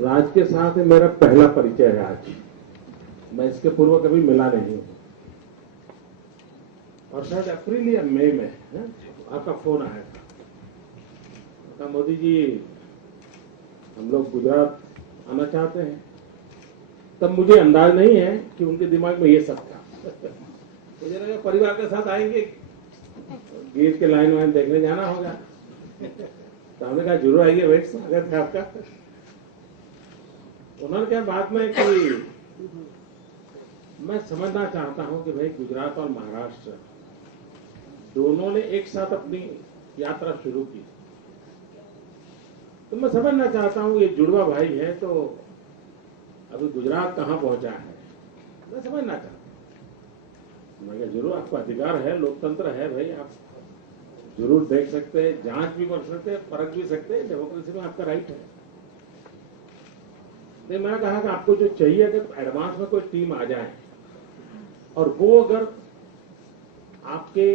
राज के साथ मेरा पहला परिचय है आज। मैं इसके पूर्व कभी मिला नहीं हूं और शायद अप्रैल या मई में आपका फोन आया था। कहा मोदी जी हम लोग गुजरात आना चाहते हैं। तब मुझे अंदाज नहीं है कि उनके दिमाग में ये सब था। मुझे लगा परिवार के साथ आएंगे, गिर के लाइन वाइन देखने जाना होगा। तो हमने कहा जरूर आइए भाई, स्वागत है आपका। उन्होंने क्या बात में कि मैं समझना चाहता हूं कि भाई गुजरात और महाराष्ट्र दोनों ने एक साथ अपनी यात्रा शुरू की, तो मैं समझना चाहता हूं ये जुड़वा भाई है तो अभी गुजरात कहां पहुंचा है, मैं समझना चाहता हूं। मैं जरूर आपका अधिकार है, लोकतंत्र है भाई, आप जरूर देख सकते हैं, जांच भी कर सकते हैं, परख भी सकते हैं, डेमोक्रेसी में आपका राइट है। तो मैंने कहा कि आपको जो चाहिए कि एडवांस में कोई टीम आ जाए और वो अगर आपके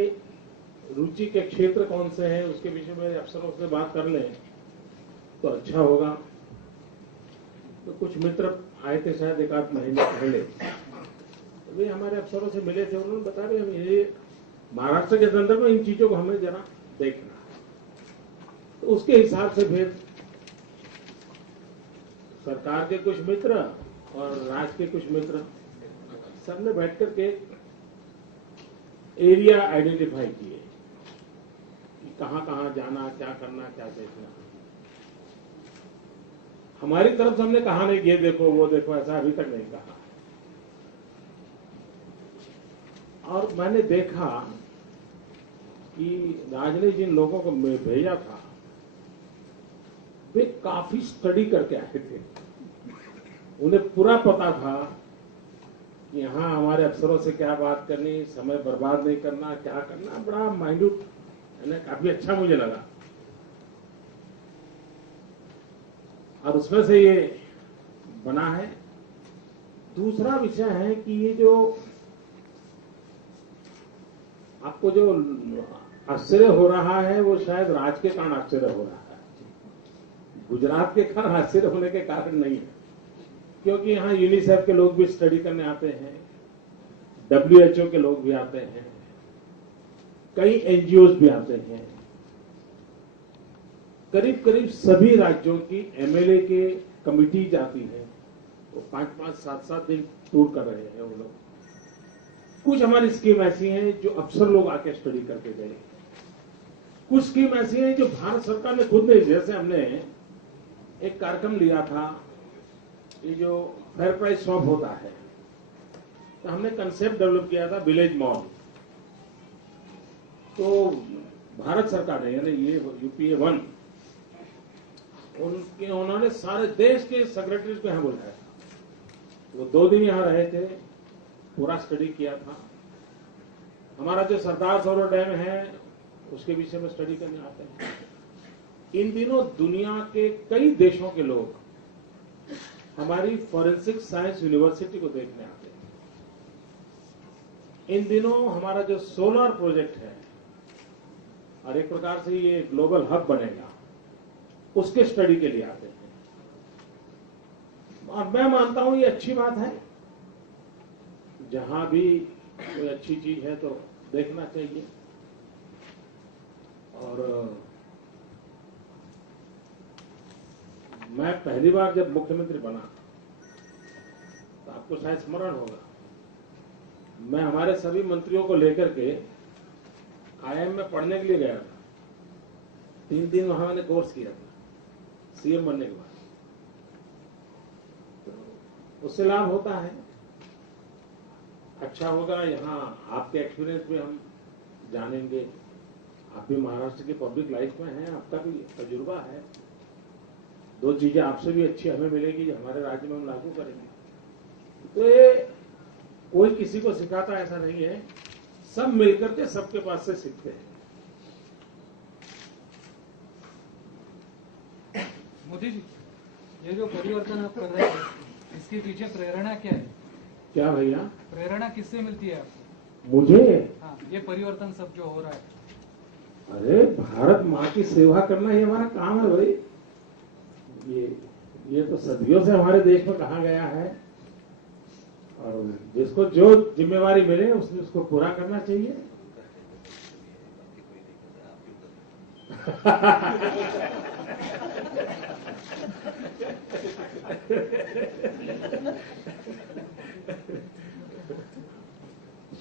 रुचि के क्षेत्र कौन से हैं उसके विषय में अफसरों से बात कर लें तो अच्छा होगा। तो कुछ मित्र आए थे शायद एक आध महीने पहले, तो वे हमारे अफसरों से मिले थे। उन्होंने बताया भी हम ये महाराष्ट्र के संदर्भ में इन चीजों को हमें जरा देखना है। तो उसके हिसाब से फिर सरकार के कुछ मित्र और राज्य के कुछ मित्र सबने बैठ करके एरिया आइडेंटिफाई किए कि कहां कहां जाना, क्या करना, क्या देखना। हमारी तरफ से हमने कहा नहीं ये देखो वो देखो, ऐसा अभी तक नहीं कहा। और मैंने देखा कि राज ने जिन लोगों को भेजा था वे काफी स्टडी करके आए थे। उन्हें पूरा पता था कि यहां हमारे अफसरों से क्या बात करनी, समय बर्बाद नहीं करना, क्या करना, बड़ा माइन्यूट है, काफी अच्छा मुझे लगा। और उसमें से ये बना है। दूसरा विषय है कि ये जो आपको जो आश्चर्य हो रहा है वो शायद राज के कारण आश्चर्य हो रहा है, गुजरात के कारण आश्चर्य होने के कारण नहीं है। क्योंकि यहाँ यूनिसेफ के लोग भी स्टडी करने आते हैं, WHO के लोग भी आते हैं, कई NGOs भी आते हैं, करीब करीब सभी राज्यों की MLA के कमिटी जाती है, वो 5-5, 7-7 दिन टूर कर रहे हैं वो लोग। कुछ हमारी स्कीम ऐसी हैं जो अफसर लोग आके स्टडी करके गए, कुछ स्कीम ऐसी हैं जो भारत सरकार ने खुद ने, जैसे हमने एक कार्यक्रम लिया था ये जो फेयर प्राइस शॉप होता है, तो हमने कंसेप्ट डेवलप किया था विलेज मॉल। तो भारत सरकार ने यानी ये UPA 1 उन्होंने सारे देश के सेक्रेटरीज को यहां बुलाया था। वो 2 दिन यहां रहे थे, पूरा स्टडी किया था। हमारा जो सरदार सरोवर डैम है उसके विषय में स्टडी करने आते हैं। इन दिनों दुनिया के कई देशों के लोग हमारी फॉरेंसिक साइंस यूनिवर्सिटी को देखने आते हैं। इन दिनों हमारा जो सोलर प्रोजेक्ट है और एक प्रकार से ये ग्लोबल हब बनेगा, उसके स्टडी के लिए आते हैं। और मैं मानता हूं ये अच्छी बात है, जहां भी कोई अच्छी चीज है तो देखना चाहिए। और मैं पहली बार जब मुख्यमंत्री बना तो आपको शायद स्मरण होगा, मैं हमारे सभी मंत्रियों को लेकर के IIM में पढ़ने के लिए गया था। 3 दिन वहां मैंने कोर्स किया था CM बनने के बाद। तो उससे लाभ होता है, अच्छा होगा। यहाँ आपके एक्सपीरियंस भी हम जानेंगे, आप भी महाराष्ट्र की पब्लिक लाइफ में हैं, आपका भी तजुर्बा है। 2 चीजें आपसे भी अच्छी हमें मिलेगी जो हमारे राज्य में हम लागू करेंगे। तो ये कोई किसी को सिखाता ऐसा नहीं है, सब मिलकर के सबके पास से सीखते हैं। मोदी जी, ये जो परिवर्तन आप कर रहे हैं इसके पीछे प्रेरणा क्या है? क्या भैया? प्रेरणा किससे मिलती है आपको? मुझे? हाँ, ये परिवर्तन सब जो हो रहा है। अरे भारत माँ की सेवा करना ये हमारा काम है भाई। ये ये तो सदियों से हमारे देश में कहा गया है, और जिसको जो जिम्मेवारी मिले उसने उसको पूरा करना चाहिए।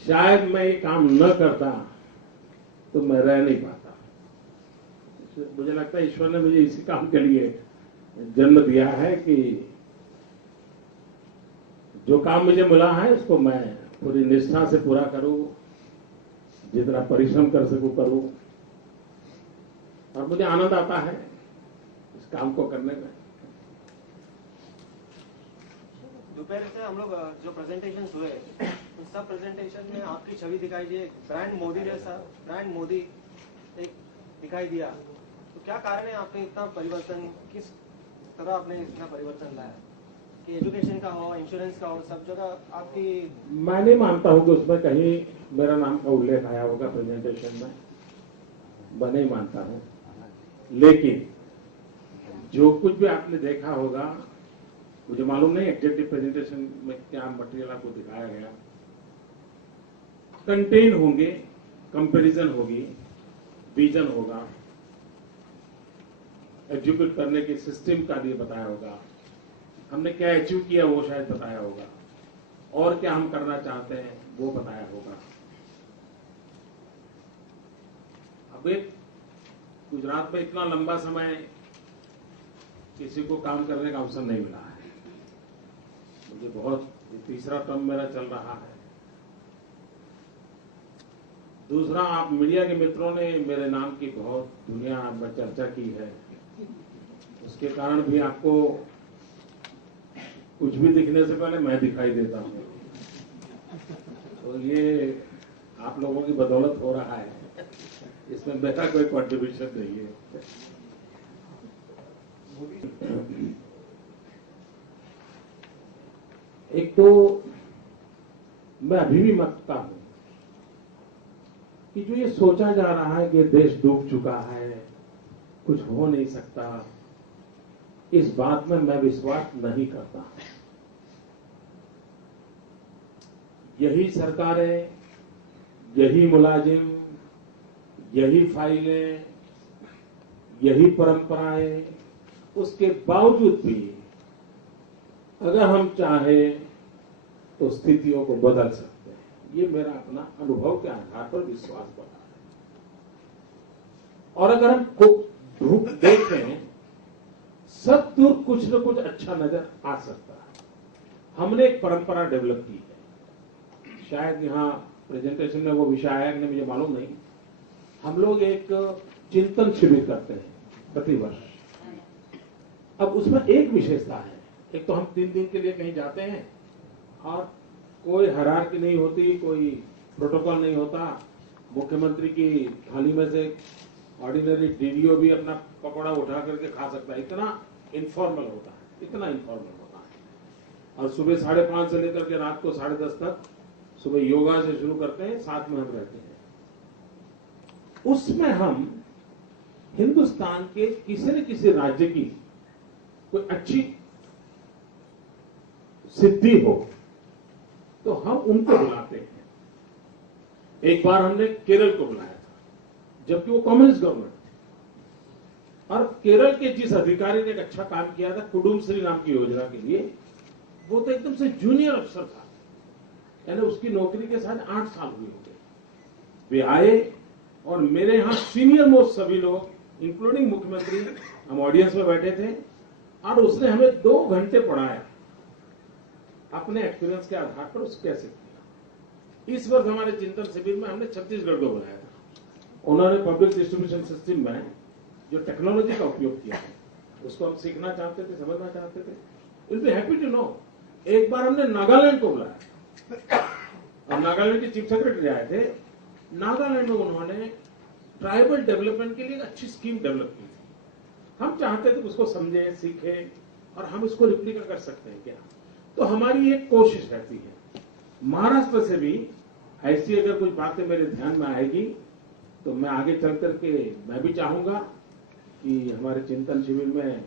शायद मैं ये काम न करता तो मैं रह नहीं पाता। मुझे लगता है ईश्वर ने मुझे इसी काम के लिए जन्म दिया है कि जो काम मुझे मिला है उसको मैं पूरी निष्ठा से पूरा करूं, जितना परिश्रम कर सकूं करूं, और मुझे आनंद आता है इस काम को करने में। दोपहर से हम लोग जो प्रेजेंटेशन हुए उन सब प्रेजेंटेशन में आपकी छवि दिखाई दी, ब्रांड मोदी जैसा ब्रांड मोदी एक दिखाई दिया। तो क्या कारण है आपने इतना परिवर्तन, किस तरह आपने इतना परिवर्तन लाया कि एजुकेशन का हो, इंश्योरेंस का हो, सब जगह आपकी? मैं नहीं मानता हूं कि उसमें कहीं मेरा नाम का उल्लेख आया होगा प्रेजेंटेशन में, मैं नहीं मानता हूं। लेकिन जो कुछ भी आपने देखा होगा, मुझे मालूम नहीं एग्जेक्टिव प्रेजेंटेशन में क्या मटेरियल आपको दिखाया गया, कंटेन होंगे, कंपैरिजन होगी, विजन होगा, एग्जीक्यूट करने के सिस्टम का लिए बताया होगा, हमने क्या अचीव किया वो शायद बताया होगा, और क्या हम करना चाहते हैं वो बताया होगा। अब एक गुजरात में इतना लंबा समय किसी को काम करने का अवसर नहीं मिला है। मुझे बहुत, तीसरा टर्म मेरा चल रहा है। दूसरा, आप मीडिया के मित्रों ने मेरे नाम की बहुत दुनिया में चर्चा की है, उसके कारण भी आपको कुछ भी दिखने से पहले मैं दिखाई देता हूं, तो ये आप लोगों की बदौलत हो रहा है, इसमें मेरा कोई कंट्रीब्यूशन नहीं है। एक तो मैं अभी भी मानता हूं कि जो ये सोचा जा रहा है कि देश डूब चुका है, कुछ हो नहीं सकता, इस बात में मैं विश्वास नहीं करता। यही सरकारें, यही मुलाजिम, यही फाइलें, यही परंपराएं, उसके बावजूद भी अगर हम चाहें तो स्थितियों को बदल सकते हैं। ये मेरा अपना अनुभव के आधार पर विश्वास बना है। और अगर हम धूप देखें, सब दूर कुछ न कुछ अच्छा नजर आ सकता है। हमने एक परंपरा डेवलप की है, शायद यहाँ प्रेजेंटेशन में वो विषय आया कि नहीं मुझे मालूम नहीं। हम लोग एक चिंतन शिविर करते हैं प्रतिवर्ष। अब उसमें एक विशेषता है, एक तो हम 3 दिन के लिए कहीं जाते हैं और कोई हायरार्की नहीं होती, कोई प्रोटोकॉल नहीं होता। मुख्यमंत्री की थाली में से ऑर्डिनरी डीडीओ भी अपना पकौड़ा उठा करके खा सकता है, इतना इनफॉर्मल होता है, इतना इनफॉर्मल होता है। और सुबह 5:30 से लेकर के रात को 10:30 तक सुबह योगा से शुरू करते हैं, साथ में हम रहते हैं। उसमें हम हिंदुस्तान के किसी न किसी राज्य की कोई अच्छी सिद्धि हो तो हम उनको बुलाते हैं। एक बार हमने केरल को बुलाया था, जबकि वो कम्युनिस्ट गवर्नमेंट थी, और केरल के जिस अधिकारी ने एक अच्छा काम किया था कुडुम्श्री नाम की योजना के लिए, वो तो एकदम से जूनियर अफसर था, यानी उसकी नौकरी के साथ 8 साल हुए होंगे। वे आए और मेरे यहां सीनियर मोस्ट सभी लोग इंक्लूडिंग मुख्यमंत्री, हम ऑडियंस में बैठे थे, और उसने हमें 2 घंटे पढ़ाया अपने एक्सपीरियंस के आधार पर उसको कैसे किया। इस वर्ष हमारे चिंतन शिविर में हमने छत्तीसगढ़ को बुलाया था। उन्होंने पब्लिक डिस्ट्रीब्यूशन सिस्टम में जो टेक्नोलॉजी का उपयोग किया है उसको हम सीखना चाहते थे, समझना चाहते थे। Will be happy to know. एक बार हमने नागालैंड को बुलाया और नागालैंड के चीफ सेक्रेटरी आए थे। नागालैंड में उन्होंने ट्राइबल डेवलपमेंट के लिए एक अच्छी स्कीम डेवलप की थी। हम चाहते थे उसको समझें, सीखें, और हम इसको रिप्लिका कर सकते हैं क्या। तो हमारी एक कोशिश रहती है। महाराष्ट्र से भी ऐसी अगर कुछ बातें मेरे ध्यान में आएगी तो मैं आगे चल करके मैं भी चाहूंगा कि हमारे चिंतन शिविर में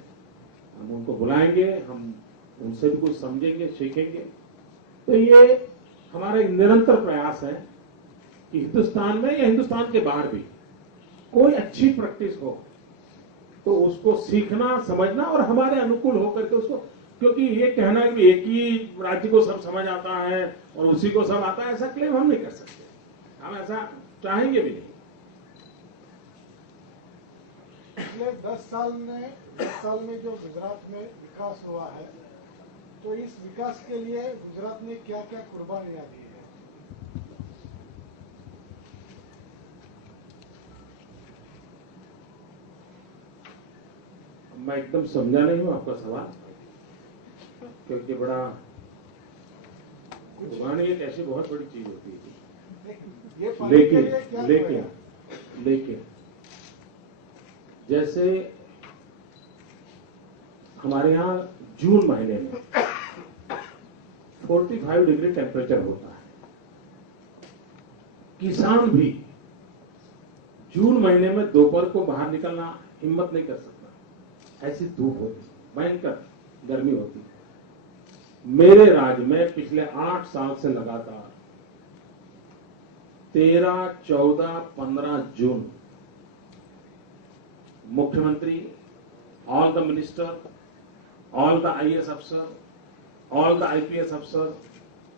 हम उनको बुलाएंगे, हम उनसे भी कुछ समझेंगे, सीखेंगे। तो ये हमारा एक निरंतर प्रयास है कि हिंदुस्तान में या हिंदुस्तान के बाहर भी कोई अच्छी प्रैक्टिस हो तो उसको सीखना, समझना और हमारे अनुकूल होकर के उसको, क्योंकि ये कहना है कि एक ही राज्य को सब समझ आता है और उसी को सब आता है, ऐसा क्लेम हम नहीं कर सकते, हम ऐसा चाहेंगे भी नहीं। पिछले 10 साल में जो गुजरात में विकास हुआ है, तो इस विकास के लिए गुजरात ने क्या क्या कुर्बानियां दी है? मैं एकदम समझा नहीं हूं आपका सवाल, क्योंकि बड़ा कुर्बानी एक ऐसी बहुत बड़ी चीज होती है। ये पाने के लिए क्या लेकिन जैसे हमारे यहाँ जून महीने में 45 डिग्री टेम्परेचर होता है, किसान भी जून महीने में दोपहर को बाहर निकलना हिम्मत नहीं कर सकता, ऐसी धूप होती, भयंकर गर्मी होती। मेरे राज्य में पिछले 8 साल से लगातार 13, 14, 15 जून मुख्यमंत्री, all the minister, all the IAS अफसर, all the IPS अफसर,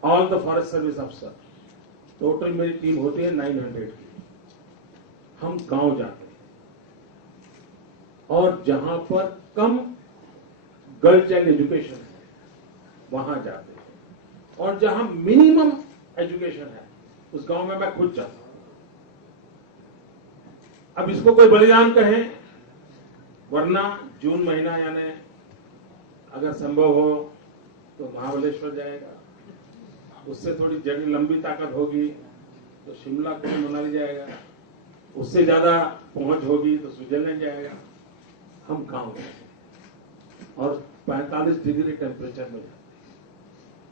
all the फॉरेस्ट सर्विस अफसर, टोटल मेरी टीम होती है 900 की। हम गांव जाते हैं और जहां पर कम गर्ल चाइल्ड एजुकेशन है वहां जाते हैं, और जहां मिनिमम एजुकेशन है उस गांव में मैं खुद जाता हूं। अब इसको कोई बलिदान कहे, वरना जून महीना यानी अगर संभव हो तो महाबलेश्वर जाएगा, उससे थोड़ी जड़ी लंबी ताकत होगी तो शिमला कुल्लू मनाली जाएगा, उससे ज्यादा पहुंच होगी तो स्विट्जरलैंड जाएगा। हम गांव जाएंगे और 45 डिग्री टेम्परेचर में जाते,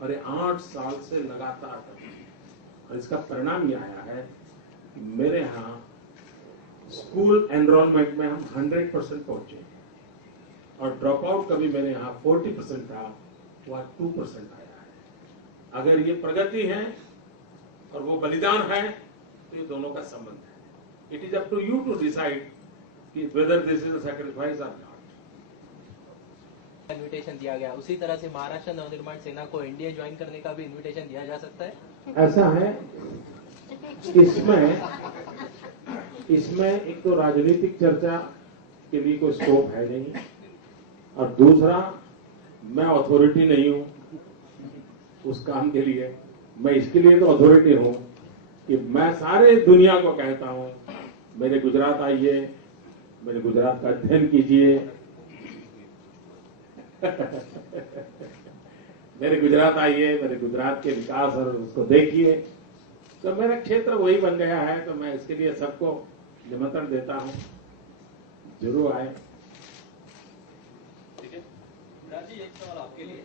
और ये 8 साल से लगातार करते हैं। और इसका परिणाम ये आया है कि मेरे यहाँ स्कूल एनरोलमेंट में हम 100% पहुंचे, और ड्रॉप आउट कभी मेरे यहाँ 40% था, वह 2% आया है। अगर ये प्रगति है और वो बलिदान है तो ये दोनों का संबंध है। It is up to you to decide कि whether this is a sacrifice or not. Invitation दिया गया, उसी तरह से महाराष्ट्र नवनिर्माण सेना को एनडीए ज्वाइन करने का भी इन्विटेशन दिया जा सकता है? ऐसा है, इसमें एक तो राजनीतिक चर्चा के लिए कोई स्कोप है नहीं, और दूसरा मैं अथॉरिटी नहीं हूं उस काम के लिए। मैं इसके लिए तो अथॉरिटी हूं कि मैं सारे दुनिया को कहता हूं मेरे गुजरात आइए, मेरे गुजरात का अध्ययन कीजिए मेरे गुजरात आइए, मेरे गुजरात के विकास और उसको देखिए। तो मेरा क्षेत्र वही बन गया है, तो मैं इसके लिए सबको निमंत्रण देता हूं, जरूर आए। राजी, एक सवाल आपके लिए।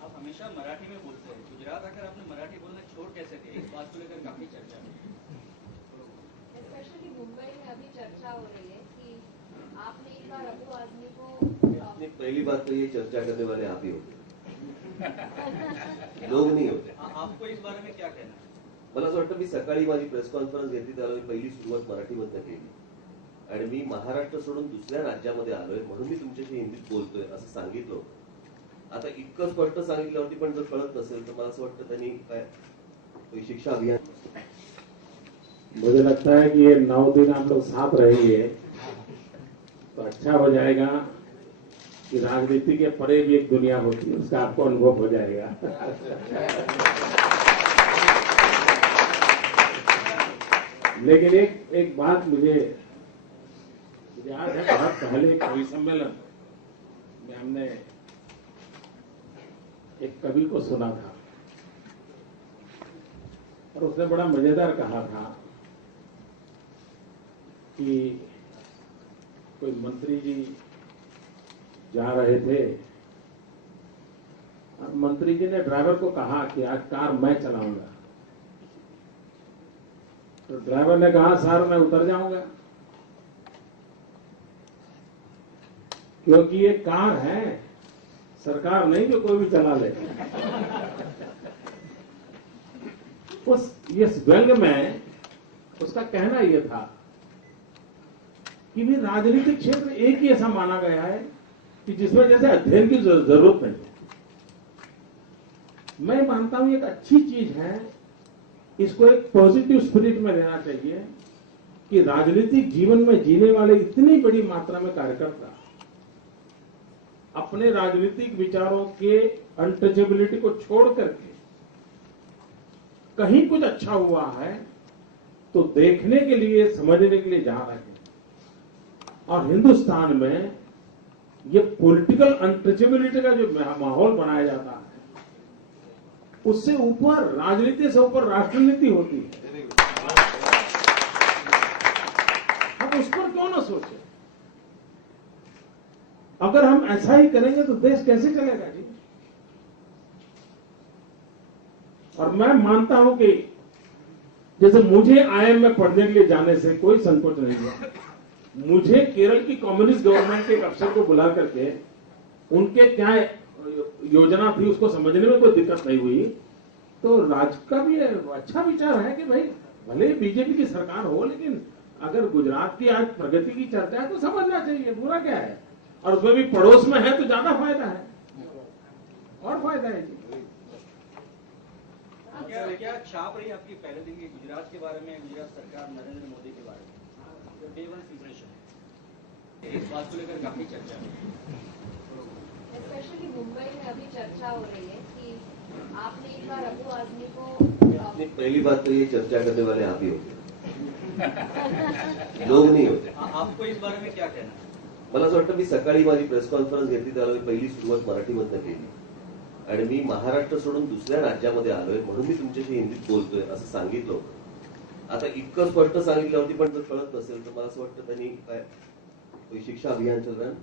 आप हमेशा मराठी में बोलते हैं, गुजरात आकर आपने मराठी बोलना छोड़ कैसे दिया? इस बात को लेकर काफी चर्चा है। स्पेशली मुंबई में अभी चर्चा हो रही है कि आपने एक बार अबू आजमी को पहली बात तो ये चर्चा करने वाले आप ही होते लोग नहीं होते। आपको इस बारे में क्या कहना है? मला असं वाटतं, मी सकाळी माझी प्रेस कॉन्फरन्स घेतली त्यावेळी मी पहिली सुरुवात मराठीमधनं केली, आणि मी महाराष्ट्र सोडून दुसऱ्या राज्यामध्ये आलोय म्हणून मी तुमच्याशी हिंदीत बोलतोय असं सांगितलं होतं। आता इतकं स्पष्ट सांगितल्यावरती पण जर कळत नसेल तर मला असं वाटतं त्यांनी काय कोई शिक्षा अभियान। मुझे लगता है कि ये 9 दिन आप लोग साथ रहेंगे तो अच्छा हो जाएगा कि राजनीति के परे भी एक दुनिया होती है, उसका आपको अनुभव हो जाएगा। लेकिन एक बात मुझे याद है, बहुत पहले कवि सम्मेलन में हमने एक कवि को सुना था और उसने बड़ा मजेदार कहा था कि कोई मंत्री जी जा रहे थे और मंत्री जी ने ड्राइवर को कहा कि आज कार मैं चलाऊंगा। तो ड्राइवर ने कहा सर मैं उतर जाऊंगा, क्योंकि ये कार है, सरकार नहीं जो कोई भी चला ले। उस इस व्यंग में उसका कहना यह था कि भी राजनीतिक क्षेत्र एक ही ऐसा माना गया है कि जिसमें जैसे अध्ययन की जरूरत नहीं है। मैं मानता हूं एक अच्छी चीज है, इसको एक पॉजिटिव स्पिरिट में लेना चाहिए कि राजनीतिक जीवन में जीने वाले इतनी बड़ी मात्रा में कार्यकर्ता अपने राजनीतिक विचारों के अनटचेबिलिटी को छोड़ करके कहीं कुछ अच्छा हुआ है तो देखने के लिए, समझने के लिए जा रहे हैं। और हिंदुस्तान में ये पॉलिटिकल अनटचेबिलिटी का जो माहौल बनाया जाता है, उससे ऊपर, राजनीति से ऊपर राष्ट्रनीति होती है। हम उस पर क्यों ना सोचें? अगर हम ऐसा ही करेंगे तो देश कैसे चलेगा जी? और मैं मानता हूं कि जैसे मुझे आईएम में पढ़ने के लिए जाने से कोई संकोच नहीं हुआ। मुझे केरल की कम्युनिस्ट गवर्नमेंट के एक अफसर को बुला करके उनके क्या योजना थी उसको समझने में कोई दिक्कत नहीं हुई। तो राज्य का भी अच्छा विचार है कि भाई भले ही बीजेपी की सरकार हो, लेकिन अगर गुजरात की आज प्रगति की चर्चा है तो समझना चाहिए, बुरा क्या है? और उसमें भी पड़ोस में है तो ज्यादा फायदा है, और फायदा है जी। क्या छाप रही आपकी पहले दिन की गुजरात के बारे में, गुजरात सरकार नरेंद्र मोदी के बारे में? डे वन इंप्रेशन, इस बात को लेकर काफी चर्चा है। स्पेशली मुंबई में अभी चर्चा हो रही है कि आपने एक बार अबू आजमी को पहली बात तो ये चर्चा करने वाले आप ही होते, लोग नाही होते। आपको इस बारे में क्या कहना है? मला असं वाटतं, मी सकाळी माझी प्रेस कॉन्फरन्स घेतली त्याला मी पहिली सुरुवात मराठीमधनं केली आणि मी महाराष्ट्र सोडून दुसऱ्या राज्यामध्ये आलोय म्हणून मी तुमच्याशी हिंदीत बोलतोय असं सांगितलं होतं। आता इतकं स्पष्ट सांगितल्यावरती पण जर कळत नसेल तर मला असं वाटतं त्यांनी काय कोई शिक्षा अभियान चल रहा है,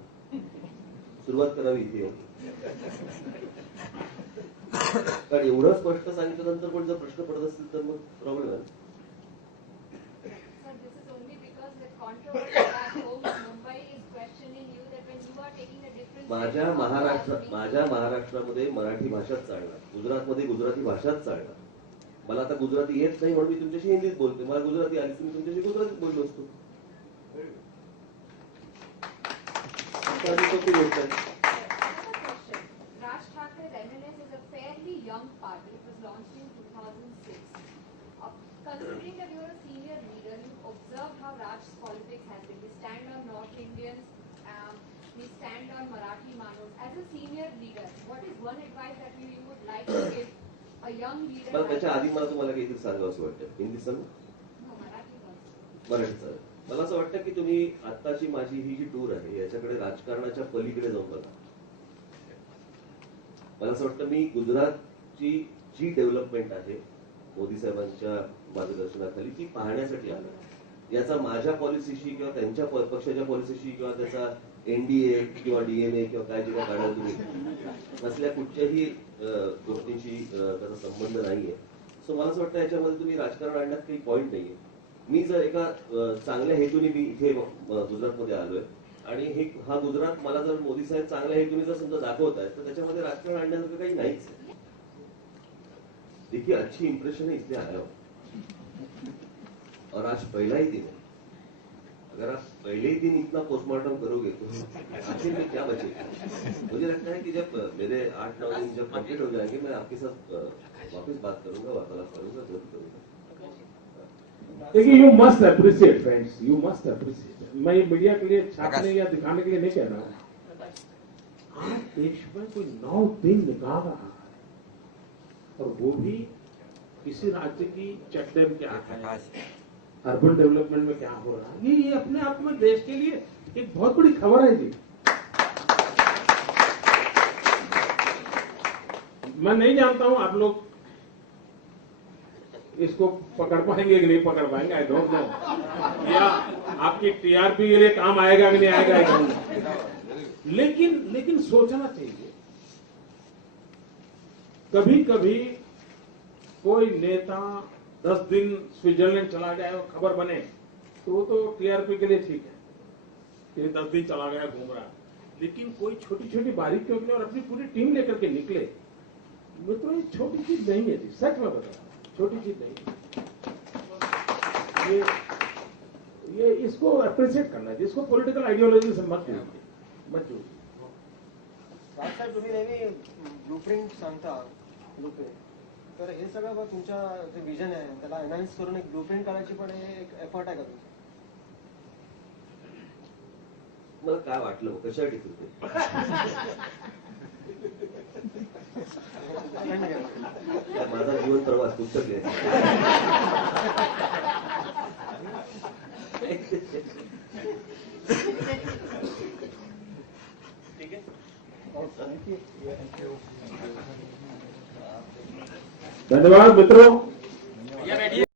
सुरुवात करावी इथे येऊन। कारण एवढं स्पष्ट सांगितल्यानंतर पण जर प्रश्न पडत असतील तर मग प्रॉब्लेम आहे। माझ्या महाराष्ट्रामध्ये मराठी भाषाच चालणार, गुजरातमध्ये गुजराती भाषाच चालणार। मला आता गुजराती येत नाही म्हणून मी तुमच्याशी हिंदीत बोलतोय, मला गुजराती आली तुम्ही तुमच्याशी गुजरातीत बोललो असतो। सोपी गोष्ट आहे। Raj Thakre's MNS is a fairly young party. It was launched in 2006. Considering that you are a senior leader, you observed how Raj's politics has been. We stand on North Indians, we stand on Marathi Manos. As a senior leader, what is one advice that you would like to give a young leader? पण त्याच्या आधी मला तुम्हाला काहीतरी सांगावं असं वाटतं, हिंदी सांगू? No, Marathi also. मराठीचं मला असं वाटतं की तुम्ही आत्ताची माझी ही जी टूर आहे याच्याकडे राजकारणाच्या पलीकडे जाऊन बघा। मला असं वाटतं मी गुजरातची जी डेव्हलपमेंट आहे मोदी साहेबांच्या मार्गदर्शनाखाली ती पाहण्यासाठी आलो। याचा माझ्या पॉलिसीशी किंवा त्यांच्या पक्षाच्या पॉलिसीशी किंवा त्याचा एनडीए किंवा डीएनए किंवा काय जे काय काढाल तुम्ही असल्या कुठच्याही गोष्टींशी त्याचा संबंध नाहीये। सो मला असं वाटतं याच्यामध्ये तुम्ही राजकारण आणण्यात काही पॉईंट नाहीये। मी जर एका चांगल्या हेतूने मी इथे गुजरातमध्ये आलोय आणि हा गुजरात मला जर मोदी साहेब चांगल्या हेतूने जर समजा दाखवत आहेत तर त्याच्यामध्ये राजकारण आणण्याचं काही नाहीच। देखिए अच्छी इंप्रेशन है इसलिए आया हूं और आज पहला ही दिन है। अगर आप पहले ही दिन इतना पोस्टमार्टम करोगे तो आखिर में क्या बचेगा? मुझे लगता है कि जब मेरे 8-9 दिन जब कंप्लीट हो जाएंगे मैं आपके साथ वापस बात करूंगा, वार्तालाप करूंगा, जरूर करूंगा। देखिए, you must appreciate friends, you must appreciate. मैं मीडिया के लिए छापने या दिखाने के लिए नहीं कह रहा हूं। आज देश में कोई 9 दिन निकाल रहा है और वो भी किसी राज्य की चेक डैम क्या है, अर्बन डेवलपमेंट में क्या हो रहा है, ये अपने आप में देश के लिए एक बहुत बड़ी खबर है जी। मैं नहीं जानता हूं आप लोग इसको पकड़ पाएंगे कि नहीं पकड़ पाएंगे, आई डोंट नो, या आपकी टीआरपी के लिए काम आएगा कि नहीं आएगा, लेकिन सोचना चाहिए। कभी कभी कोई नेता 10 दिन स्विट्जरलैंड चला गया और खबर बने तो वो तो टीआरपी के लिए ठीक है कि 10 दिन चला गया घूम रहा। लेकिन कोई छोटी छोटी बारीकियों के लिए और अपनी पूरी टीम लेकर के निकले, मित्रों ये छोटी चीज नहीं है जी, सच में बता, छोटी चीज नहीं है। ये इसको अप्रिशिएट करना है, इसको पॉलिटिकल आइडियोलॉजी से मत जोड़िए। राजसाहेब, तुम्ही नेहमी ब्लूप्रिंट सांगता, ब्लूप्रिंट, तर हे सगळं तुमच्या जे विजन आहे त्याला एनहान्स करून एक ब्लूप्रिंट काढायची पण हे एक एफर्ट आहे का तुमचा? मला काय वाटलं मग कशासाठी फिरते? माझा जीवन प्रवास पुस्तक लिहायचं. ठीक आहे. धन्यवाद मित्रों।